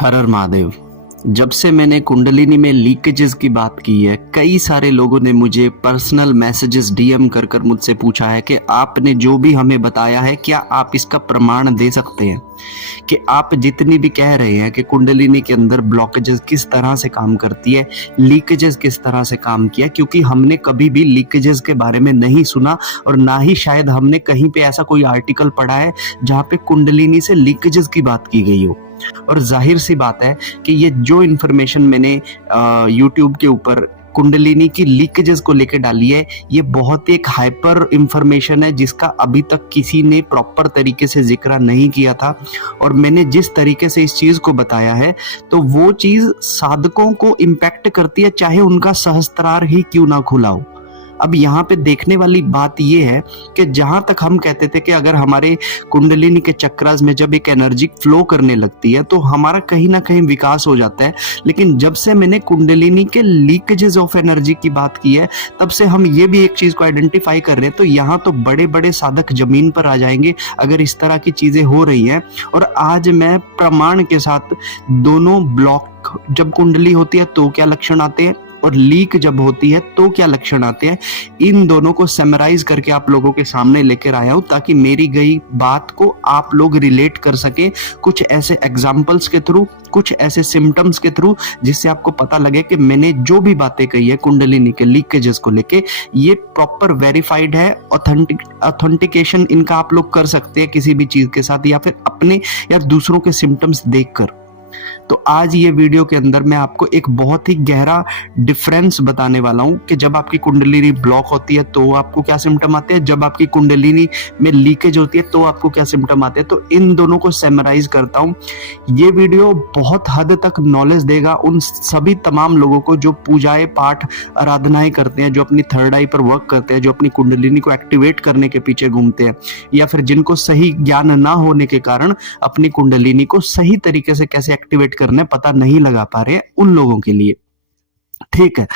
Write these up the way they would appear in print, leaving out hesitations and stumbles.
हर हर महादेव। जब से मैंने कुंडलिनी में लीकेजेस की बात की है, कई सारे लोगों ने मुझे पर्सनल मैसेजेस डीएम कर कर मुझसे पूछा है कि आपने जो भी हमें बताया है क्या आप इसका प्रमाण दे सकते हैं कि आप जितनी भी कह रहे हैं कि कुंडलिनी के अंदर ब्लॉकेजेस किस तरह से काम करती है, लीकेजेस किस तरह से काम किया, क्योंकि हमने कभी भी लीकेजेस के बारे में नहीं सुना और ना ही शायद हमने कहीं पे ऐसा कोई आर्टिकल पढ़ा है जहाँ पे कुंडलिनी से लीकेजेस की बात की गई हो। और जाहिर सी बात है कि ये जो इन्फॉर्मेशन मैंने यूट्यूब के ऊपर कुंडलिनी की लीकेजेस को लेकर डाली है, ये बहुत एक हाइपर इंफॉर्मेशन है जिसका अभी तक किसी ने प्रॉपर तरीके से जिक्र नहीं किया था। और मैंने जिस तरीके से इस चीज को बताया है तो वो चीज साधकों को इम्पैक्ट करती है, चाहे उनका सहस्त्रार ही क्यों ना खुला हो। अब यहाँ पे देखने वाली बात ये है कि जहां तक हम कहते थे कि अगर हमारे कुंडलिनी के चक्रास में जब एक एनर्जी फ्लो करने लगती है तो हमारा कहीं ना कहीं विकास हो जाता है, लेकिन जब से मैंने कुंडलिनी के लीकेजेस ऑफ एनर्जी की बात की है तब से हम ये भी एक चीज को आइडेंटिफाई कर रहे हैं। तो यहाँ तो बड़े बड़े साधक जमीन पर आ जाएंगे अगर इस तरह की चीजें हो रही हैं। और आज मैं प्रमाण के साथ दोनों ब्लॉक जब कुंडली होती है तो क्या लक्षण आते हैं और लीक जब होती है तो क्या लक्षण आते हैं, इन दोनों को समराइज करके आप लोगों के सामने लेकर आया हूं ताकि मेरी गई बात को आप लोग रिलेट कर सके कुछ ऐसे एग्जाम्पल्स के थ्रू, कुछ ऐसे सिम्टम्स के थ्रू, जिससे आपको पता लगे कि मैंने जो भी बातें कही है कुंडलिनी के लीकेजेस को लेके ये प्रॉपर वेरीफाइड है। ऑथेंटिकेशन इनका आप लोग कर सकते हैं किसी भी चीज के साथ या फिर अपने या दूसरों के सिम्टम्स देखकर। तो आज ये वीडियो के अंदर मैं आपको एक बहुत ही गहरा डिफरेंस बताने वाला हूं कि जब आपकी कुंडलिनी ब्लॉक होती है तो आपको क्या सिम्टम आते हैं, जब आपकी कुंडलिनी में लीकेज होती है तो आपको क्या सिम्टम आते हैं। तो इन दोनों को समराइज करता हूं। ये वीडियो बहुत हद तक नॉलेज देगा उन सभी तमाम लोगों को जो पूजाएं पाठ आराधनाएं करते हैं, जो अपनी थर्ड आई पर वर्क करते हैं, जो अपनी कुंडलिनी को एक्टिवेट करने के पीछे घूमते हैं, या फिर जिनको सही ज्ञान ना होने के कारण अपनी कुंडलिनी को सही तरीके से कैसे एक्टिवेट करने पता नहीं लगा पा रहे, उन लोगों के लिए। ठीक है,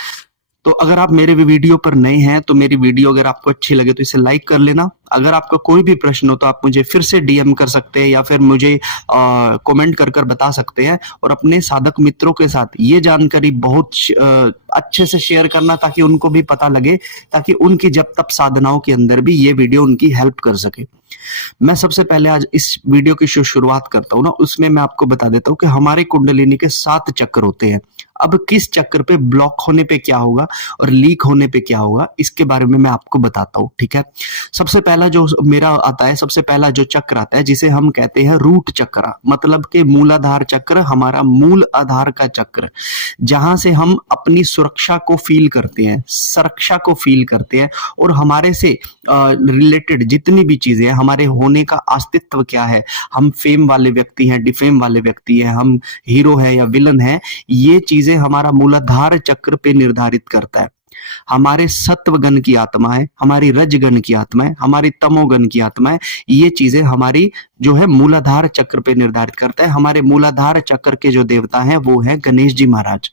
तो अगर आप मेरे वीडियो पर नए हैं तो मेरी वीडियो अगर आपको अच्छी लगे तो इसे लाइक कर लेना। अगर आपका कोई भी प्रश्न हो तो आप मुझे फिर से डीएम कर सकते हैं या फिर मुझे कमेंट कर कर बता सकते हैं। और अपने साधक मित्रों के साथ ये जानकारी बहुत अच्छे से शेयर करना ताकि उनको भी पता लगे, ताकि उनकी जब तक साधनाओं के अंदर भी ये वीडियो उनकी हेल्प कर सके। मैं सबसे पहले आज इस वीडियो की शुरुआत करता हूं ना, उसमें मैं आपको बता देता हूं कि हमारे कुंडलिनी के 7 चक्र होते हैं। अब किस चक्र पे ब्लॉक होने पे क्या होगा और लीक होने पे क्या होगा इसके बारे में मैं आपको बताता हूं। ठीक है, सबसे पहला जो मेरा आता है, सबसे पहला जो चक्र आता है जिसे हम कहते हैं रूट चक्र, मतलब के मूलाधार चक्र, हमारा मूल आधार का चक्र, जहां से हम अपनी सुरक्षा को फील करते हैं, सुरक्षा को फील करते हैं और हमारे से रिलेटेड जितनी भी चीजें हैं, हमारे होने का अस्तित्व क्या है, हम फेम वाले व्यक्ति हैं, डिफेम वाले व्यक्ति हैं, हम हीरो है या विलन है, ये चीजें हमारा मूलाधार चक्र पे निर्धारित करता है। हमारे सत्वगण की आत्मा है, हमारी रजगण की आत्मा है, हमारी तमोगण की आत्मा है, ये चीजें हमारी जो है मूलाधार चक्र पे निर्धारित करता है। हमारे मूलाधार चक्र के जो देवता हैं वो है गणेश जी महाराज।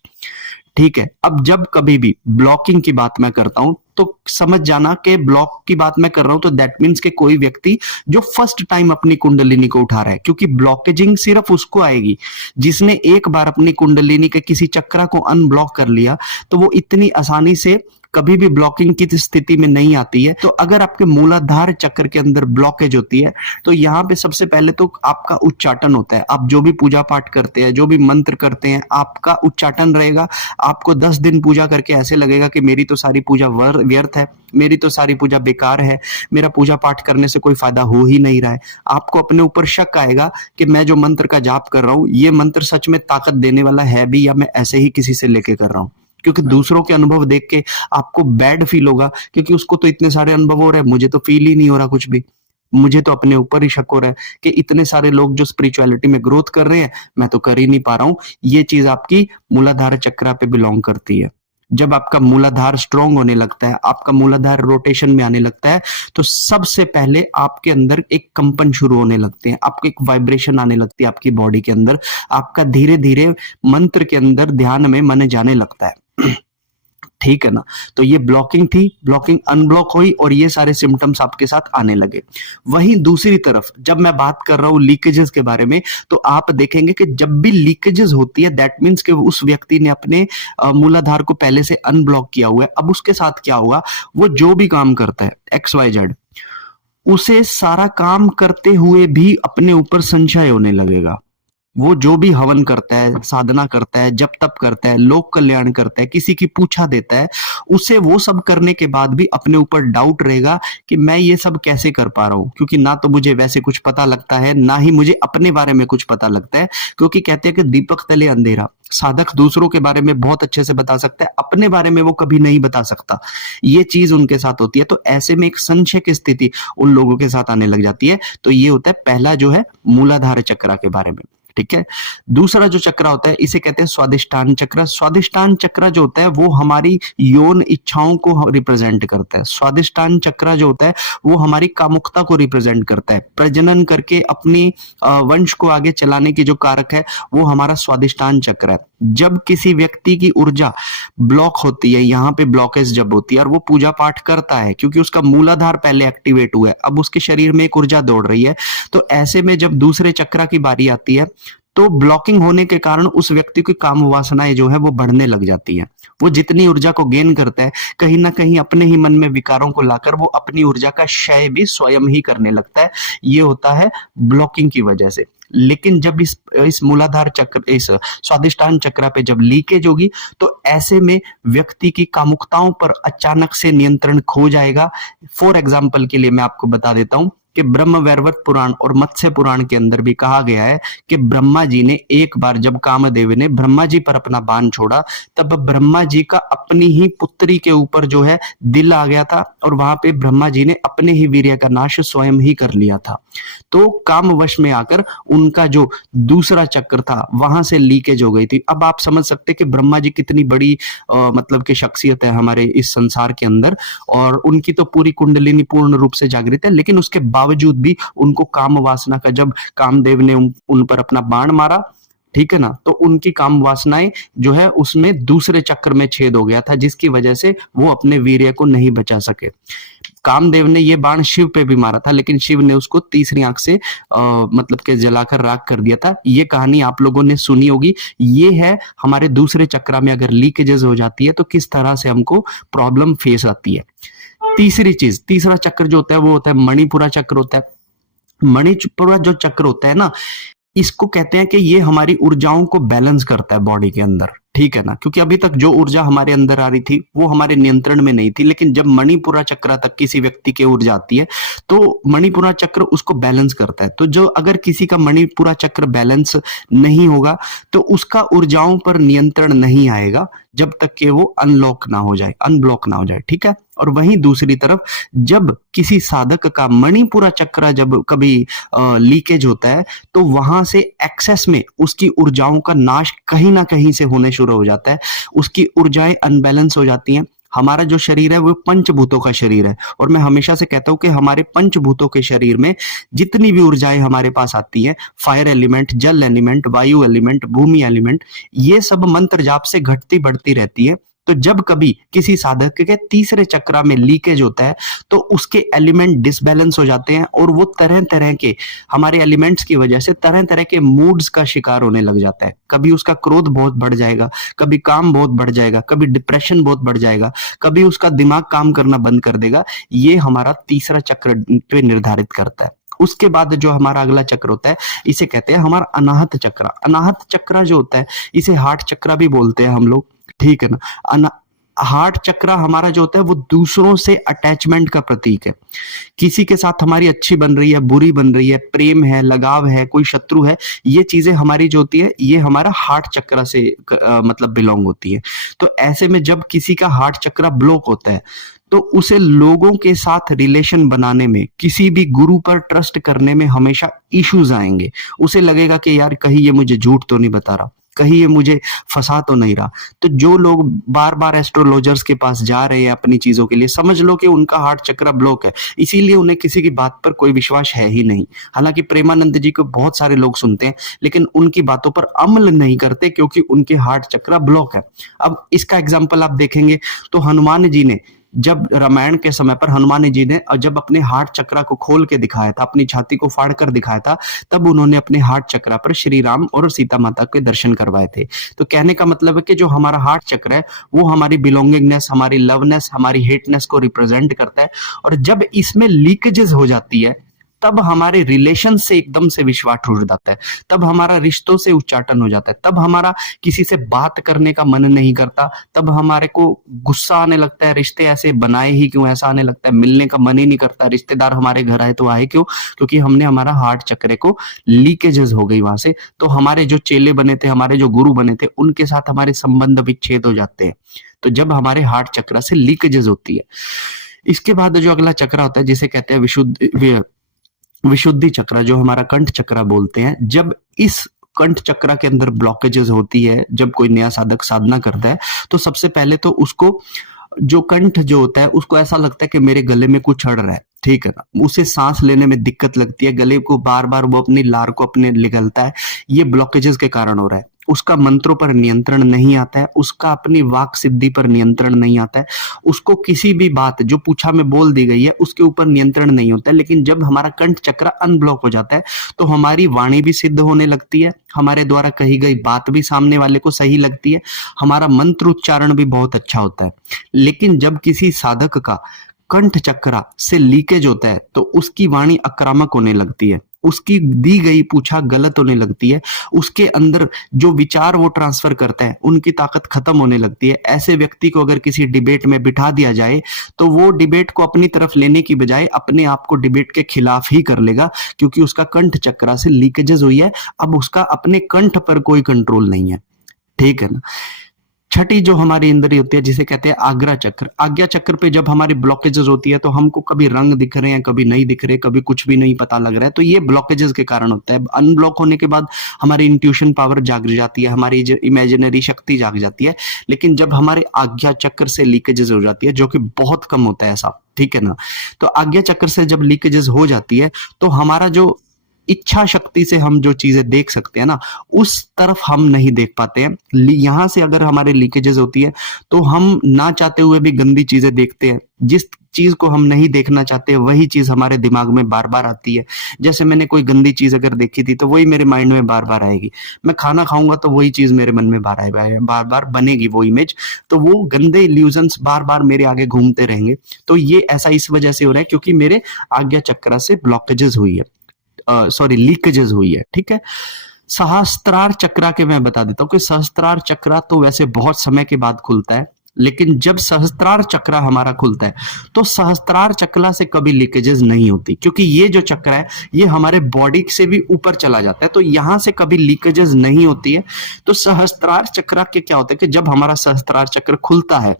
ठीक है, अब जब कभी भी ब्लॉकिंग की बात मैं करता हूं तो समझ जाना कि ब्लॉक की बात मैं कर रहा हूं तो दैट मीन्स कि कोई व्यक्ति जो फर्स्ट टाइम अपनी कुंडलिनी को उठा रहा है, क्योंकि ब्लॉकेजिंग सिर्फ उसको आएगी जिसने एक बार अपनी कुंडलिनी के किसी चक्रा को अनब्लॉक कर लिया, तो वो इतनी आसानी से कभी भी ब्लॉकिंग की स्थिति में नहीं आती है। तो अगर आपके मूलाधार चक्र के अंदर ब्लॉकेज होती है तो यहाँ पे सबसे पहले तो आपका उच्चाटन होता है। आप जो भी पूजा पाठ करते हैं, जो भी मंत्र करते हैं, आपका उच्चाटन रहेगा। आपको 10 दिन पूजा करके ऐसे लगेगा कि मेरी तो सारी पूजा व्यर्थ है, मेरी तो सारी पूजा बेकार है, मेरा पूजा पाठ करने से कोई फायदा हो ही नहीं रहा है। आपको अपने ऊपर शक आएगा कि मैं जो मंत्र का जाप कर रहा हूँ ये मंत्र सच में ताकत देने वाला है भी या मैं ऐसे ही किसी से लेके कर रहा हूँ, क्योंकि दूसरों के अनुभव देख के आपको बैड फील होगा क्योंकि उसको तो इतने सारे अनुभव हो रहे हैं, मुझे तो फील ही नहीं हो रहा कुछ भी। मुझे तो अपने ऊपर ही शक हो रहा है कि इतने सारे लोग जो स्पिरिचुअलिटी में ग्रोथ कर रहे हैं मैं तो कर ही नहीं पा रहा हूं। ये चीज आपकी मूलाधार चक्र पे बिलोंग करती है। जब आपका मूलाधार स्ट्रांग होने लगता है, आपका मूलाधार रोटेशन में आने लगता है, तो सबसे पहले आपके अंदर एक कंपन शुरू होने लगते हैं, आपको एक वाइब्रेशन आने लगती है आपकी बॉडी के अंदर, आपका धीरे धीरे मंत्र के अंदर ध्यान में मन जाने लगता है। ठीक है ना। तो ये ब्लॉकिंग थी, ब्लॉकिंग अनब्लॉक हुई और ये सारे सिम्टम्स आपके साथ आने लगे। वहीं दूसरी तरफ जब मैं बात कर रहा हूं लीकेजेस के बारे में, तो आप देखेंगे कि जब भी लीकेजेस होती है दैट मीन्स कि उस व्यक्ति ने अपने मूलाधार को पहले से अनब्लॉक किया हुआ है। अब उसके साथ क्या होगा, वो जो भी काम करता है XYZ, उसे सारा काम करते हुए भी अपने ऊपर संशय होने लगेगा। वो जो भी हवन करता है, साधना करता है, जप तप करता है, लोक कल्याण करता है, किसी की पूछा देता है, उसे वो सब करने के बाद भी अपने ऊपर डाउट रहेगा कि मैं ये सब कैसे कर पा रहा हूं, क्योंकि ना तो मुझे वैसे कुछ पता लगता है, ना ही मुझे अपने बारे में कुछ पता लगता है। क्योंकि कहते हैं कि दीपक तले अंधेरा, साधक दूसरों के बारे में बहुत अच्छे से बता सकता है, अपने बारे में वो कभी नहीं बता सकता। ये चीज उनके साथ होती है। तो ऐसे में एक संशय की स्थिति उन लोगों के साथ आने लग जाती है। तो ये होता है पहला जो है मूलाधार चक्र के बारे में। ठीक है। दूसरा जो चक्र होता है इसे कहते हैं स्वादिष्टान चक्र। स्वादिष्टान चक्र जो होता है वो हमारी यौन इच्छाओं को रिप्रेजेंट करता है। स्वादिष्टान चक्र जो होता है वो हमारी कामुकता को रिप्रेजेंट करता है। प्रजनन करके अपनी वंश को आगे चलाने की जो कारक है वो हमारा स्वादिष्टान चक्र है। जब किसी व्यक्ति की ऊर्जा ब्लॉक होती है, यहाँ पे ब्लॉकेज जब होती है और वो पूजा पाठ करता है, क्योंकि उसका मूलाधार पहले एक्टिवेट हुआ है, अब उसके शरीर में एक ऊर्जा दौड़ रही है, तो ऐसे में जब दूसरे चक्र की बारी आती है तो ब्लॉकिंग होने के कारण उस व्यक्ति की काम वासनाएं जो है वो बढ़ने लग जाती हैं। वो जितनी ऊर्जा को गेन करता है, कहीं ना कहीं अपने ही मन में विकारों को लाकर वो अपनी ऊर्जा का क्षय भी स्वयं ही करने लगता है। ये होता है ब्लॉकिंग की वजह से। लेकिन जब इस मूलाधार चक्र, इस स्वादिष्टान चक्र पे जब लीकेज होगी तो ऐसे में व्यक्ति की कामुकताओं पर अचानक से नियंत्रण खो जाएगा। फॉर एग्जाम्पल के लिए मैं आपको बता देता हूं कि ब्रह्म वैवर्त पुराण और मत्स्य पुराण के अंदर भी कहा गया है कि ब्रह्मा जी ने एक बार जब कामदेव ने ब्रह्मा जी पर अपना बाण छोड़ा, तब ब्रह्मा जी का अपनी ही पुत्री के ऊपर जो है दिल आ गया था और वहां पे ब्रह्मा जी ने अपने ही वीर्य का नाश स्वयं ही कर लिया था। तो कामवश में आकर उनका जो दूसरा चक्र था वहां से लीकेज हो गई थी। अब आप समझ सकते कि ब्रह्मा जी कितनी बड़ी मतलब की शख्सियत है हमारे इस संसार के अंदर, और उनकी तो पूरी कुंडलिनी पूर्ण रूप से जागृत है, लेकिन उसके बावजूद भी उनको काम वासना का, जब कामदेव ने उन पर अपना बाण मारा, ठीक है ना, तो उनकी काम वासनाएं जो है उसमें दूसरे चक्र में छेद हो गया था, जिसकी वजह से वो अपने वीर्य को नहीं बचा सके। कामदेव ने ये बाण शिव पे भी मारा था, लेकिन शिव ने उसको तीसरी आंख से मतलब के जलाकर राख कर दिया था। ये कहानी आप लोगों ने सुनी होगी। ये है हमारे दूसरे चक्र में अगर लीकेजेस हो जाती है तो किस तरह से हमको प्रॉब्लम फेस आती है। तीसरी चीज, तीसरा चक्र जो होता है वो होता है मणिपुरा चक्र होता है। मणिपुरा जो चक्र होता है ना, इसको कहते हैं कि ये हमारी ऊर्जाओं को बैलेंस करता है बॉडी के अंदर, ठीक है ना, क्योंकि अभी तक जो ऊर्जा हमारे अंदर आ रही थी वो हमारे नियंत्रण में नहीं थी, लेकिन जब मणिपुरा चक्र तक किसी व्यक्ति की ऊर्जा आती है तो मणिपुरा चक्र उसको बैलेंस करता है। तो जो अगर किसी का मणिपुरा चक्र बैलेंस नहीं होगा तो उसका ऊर्जाओं पर नियंत्रण नहीं आएगा जब तक कि वो अनलॉक ना हो जाए, अनब्लॉक ना हो जाए, ठीक है। और वहीं दूसरी तरफ जब किसी साधक का मणिपुरा चक्र जब कभी लीकेज होता है तो वहां से एक्सेस में उसकी ऊर्जाओं का नाश कहीं ना कहीं से होने शुरू हो जाता है, उसकी ऊर्जाएं अनबैलेंस हो जाती हैं। हमारा जो शरीर है वो पंचभूतों का शरीर है, और मैं हमेशा से कहता हूं कि हमारे पंचभूतों के शरीर में जितनी भी ऊर्जाएं हमारे पास आती हैं, फायर एलिमेंट, जल एलिमेंट, वायु एलिमेंट, भूमि एलिमेंट, ये सब मंत्र जाप से घटती बढ़ती रहती है। तो जब कभी किसी साधक के तीसरे चक्र में लीकेज होता है तो उसके एलिमेंट डिसबैलेंस हो जाते हैं और वो तरह तरह के, हमारे एलिमेंट्स की वजह से तरह तरह के मूड्स का शिकार होने लग जाता है। कभी उसका क्रोध बहुत बढ़ जाएगा, कभी काम बहुत बढ़ जाएगा, कभी डिप्रेशन बहुत बढ़ जाएगा, कभी उसका दिमाग काम करना बंद कर देगा। ये हमारा तीसरा चक्र पे निर्धारित करता है। उसके बाद जो हमारा अगला चक्र होता है इसे कहते हैं हमारा अनाहत चक्र। अनाहत चक्र जो होता है इसे हार्ट चक्र भी बोलते हैं हम लोग, ठीक है ना। हार्ट चक्र हमारा जो होता है वो दूसरों से अटैचमेंट का प्रतीक है। किसी के साथ हमारी अच्छी बन रही है, बुरी बन रही है, प्रेम है, लगाव है, कोई शत्रु है, ये चीजें हमारी जो होती है ये हमारा हार्ट चक्र से मतलब बिलोंग होती है। तो ऐसे में जब किसी का हार्ट चक्र ब्लॉक होता है तो उसे लोगों के साथ रिलेशन बनाने में, किसी भी गुरु पर ट्रस्ट करने में हमेशा इश्यूज आएंगे। उसे लगेगा कि यार कहीं ये मुझे झूठ तो नहीं बता रहा, कहीं ये मुझे फंसा तो नहीं रहा। तो जो लोग बार बार एस्ट्रोलॉजर्स के पास जा रहे हैं अपनी चीजों के लिए, समझ लो कि उनका हार्ट चक्र ब्लॉक है, इसीलिए उन्हें किसी की बात पर कोई विश्वास है ही नहीं। हालांकि प्रेमानंद जी को बहुत सारे लोग सुनते हैं लेकिन उनकी बातों पर अमल नहीं करते क्योंकि उनके हार्ट चक्र ब्लॉक है। अब इसका एग्जाम्पल आप देखेंगे तो हनुमान जी ने जब रामायण के समय पर हनुमान जी ने जब अपने हार्ट चक्र को खोल के दिखाया था, अपनी छाती को फाड़ कर दिखाया था, तब उन्होंने अपने हार्ट चक्र पर श्री राम और सीता माता के दर्शन करवाए थे। तो कहने का मतलब है कि जो हमारा हार्ट चक्र है वो हमारी बिलोंगिंगनेस, हमारी लवनेस, हमारी हेटनेस को रिप्रेजेंट करता है। और जब इसमें लीकेजेस हो जाती है तब हमारे रिलेशन से एकदम से विश्वास टूट जाता है, तब हमारा रिश्तों से उच्चाटन हो जाता है, तब हमारा किसी से बात करने का मन नहीं करता, तब हमारे को गुस्सा आने लगता है, रिश्ते ऐसे बनाए ही क्यों, ऐसा आने लगता है, मिलने का मन ही नहीं करता, रिश्तेदार हमारे घर आए तो आए क्यों, क्योंकि हमने हमारा हार्ट चक्र को लीकेजेस हो गई वहां से। तो हमारे जो चेले बने थे, हमारे जो गुरु बने थे, उनके साथ हमारे संबंध विच्छेद हो जाते हैं। तो जब हमारे हार्ट चक्र से लीकेजेस होती है, इसके बाद जो अगला चक्र होता है जिसे कहते हैं विशुद्धि चक्र, जो हमारा कंठ चक्र बोलते हैं। जब इस कंठ चक्र के अंदर ब्लॉकेजेस होती है, जब कोई नया साधक साधना करता है तो सबसे पहले तो उसको जो कंठ जो होता है उसको ऐसा लगता है कि मेरे गले में कुछ अड़ रहा है, ठीक है ना, उसे सांस लेने में दिक्कत लगती है, गले को बार बार वो अपनी लार को अपने निगलता है, ये ब्लॉकेजेस के कारण हो रहा है। उसका मंत्रों पर नियंत्रण नहीं आता है, उसका अपनी वाक सिद्धि पर नियंत्रण नहीं आता है, उसको किसी भी बात जो पूछा में बोल दी गई है उसके ऊपर नियंत्रण नहीं होता है। लेकिन जब हमारा कंठ चक्र अनब्लॉक हो जाता है तो हमारी वाणी भी सिद्ध होने लगती है, हमारे द्वारा कही गई बात भी सामने वाले को सही लगती है, हमारा मंत्र उच्चारण भी बहुत अच्छा होता है। लेकिन जब किसी साधक का कंठ चक्र से लीकेज होता है तो उसकी वाणी आक्रामक होने लगती है, उसकी दी गई पूछा गलत होने लगती है, उसके अंदर जो विचार वो ट्रांसफर करता है उनकी ताकत खत्म होने लगती है। ऐसे व्यक्ति को अगर किसी डिबेट में बिठा दिया जाए तो वो डिबेट को अपनी तरफ लेने की बजाय अपने आप को डिबेट के खिलाफ ही कर लेगा, क्योंकि उसका कंठ चक्र से लीकेजेस हुई है, अब उसका अपने कंठ पर कोई कंट्रोल नहीं है, ठीक है ना। छठी जो हमारी इंद्रिय होती है जिसे कहते हैं आज्ञा चक्र, आज्ञा चक्र पे जब हमारी ब्लॉकेजेस होती है तो हमको कभी रंग दिख रहे हैं, कभी नहीं दिख रहे, कभी कुछ भी नहीं पता लग रहा है, तो ये ब्लॉकेजेस के कारण होता है। अनब्लॉक होने के बाद हमारी इंट्यूशन पावर जाग जाती है, हमारी इमेजिनरी शक्ति जाग जाती है। लेकिन जब हमारे आज्ञा चक्र से लीकेजेस हो जाती है, जो कि बहुत कम होता है ऐसा, ठीक है ना, तो आज्ञा चक्र से जब लीकेजेस हो जाती है तो हमारा जो इच्छा शक्ति से हम जो चीजें देख सकते हैं ना, उस तरफ हम नहीं देख पाते हैं। यहां से अगर हमारे लीकेजेस होती है तो हम ना चाहते हुए भी गंदी चीजें देखते हैं, जिस चीज को हम नहीं देखना चाहते वही चीज हमारे दिमाग में बार बार आती है। जैसे मैंने कोई गंदी चीज अगर देखी थी तो वही मेरे माइंड में बार बार आएगी, मैं खाना खाऊंगा तो वही चीज मेरे मन में बार बार बनेगी वो इमेज, तो वो गंदे इल्यूजन्स बार बार मेरे आगे घूमते रहेंगे। तो ये ऐसा इस वजह से हो रहा है क्योंकि मेरे आज्ञा चक्र से ब्लॉकेजेस हुई है, लीकेजेस हुई है, ठीक है। सहस्त्रार चक्र के मैं बता देता हूं कि सहस्त्रार चक्र तो वैसे बहुत समय के बाद खुलता है, लेकिन जब सहस्त्रार चक्र हमारा खुलता है तो सहस्त्रार चक्र से कभी लीकेजेस नहीं होती, क्योंकि ये जो चक्र है ये हमारे बॉडी से भी ऊपर चला जाता है, तो यहां से कभी लीकेजेस नहीं होती है। तो सहस्त्रार चक्र के क्या होता है कि जब हमारा सहस्त्रार चक्र खुलता है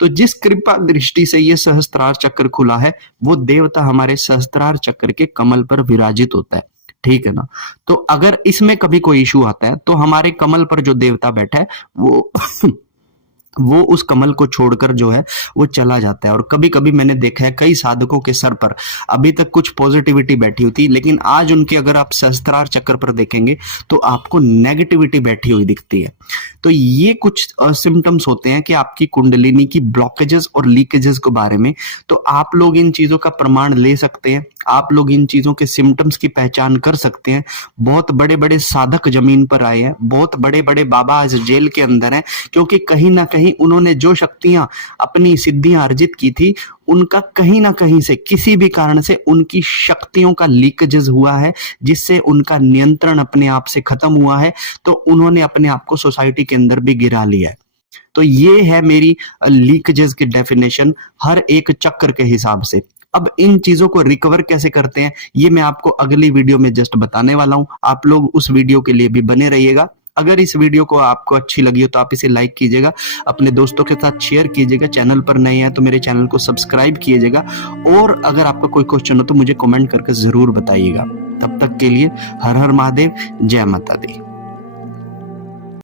तो जिस कृपा दृष्टि से ये सहस्त्रार चक्र खुला है वो देवता हमारे सहस्त्रार चक्र के कमल पर विराजित होता है, ठीक है ना। तो अगर इसमें कभी कोई इशू आता है तो हमारे कमल पर जो देवता बैठा है वो उस कमल को छोड़कर जो है वो चला जाता है। और कभी कभी मैंने देखा है कई साधकों के सर पर अभी तक कुछ पॉजिटिविटी बैठी होती, लेकिन आज उनके अगर आप सहस्त्रार चक्र पर देखेंगे तो आपको नेगेटिविटी बैठी हुई दिखती है। तो ये कुछ सिम्टम्स होते हैं कि आपकी कुंडलिनी की ब्लॉकेजेस और लीकेजेस के बारे में। तो आप लोग इन चीजों का प्रमाण ले सकते हैं, आप लोग इन चीजों के सिम्टम्स की पहचान कर सकते हैं। बहुत बड़े बड़े साधक जमीन पर आए हैं, बहुत बड़े बड़े बाबा आज जेल के अंदर हैं, क्योंकि कहीं ना कहीं उन्होंने जो शक्तियां अपनी सिद्धियां अर्जित की थी उनका कहीं ना कहीं से किसी भी कारण से उनकी शक्तियों का लीकेजेस हुआ है, जिससे उनका नियंत्रण अपने आप से खत्म हुआ है, तो उन्होंने अपने आप को सोसाइटी के अंदर भी गिरा लिया है। तो ये है मेरी लीकेजेस की डेफिनेशन हर एक चक्र के हिसाब से। अब इन चीजों को रिकवर कैसे करते हैं ये मैं आपको अगली वीडियो में जस्ट बताने वाला हूं, आप लोग उस वीडियो के लिए भी बने रहिएगा। अगर इस वीडियो को आपको अच्छी लगी हो तो आप इसे लाइक कीजिएगा, अपने दोस्तों के साथ शेयर कीजिएगा, चैनल पर नए हैं तो मेरे चैनल को सब्सक्राइब कीजिएगा, और अगर आपका कोई क्वेश्चन हो तो मुझे कमेंट करके जरूर बताइएगा। तब तक के लिए हर हर महादेव, जय माता दी।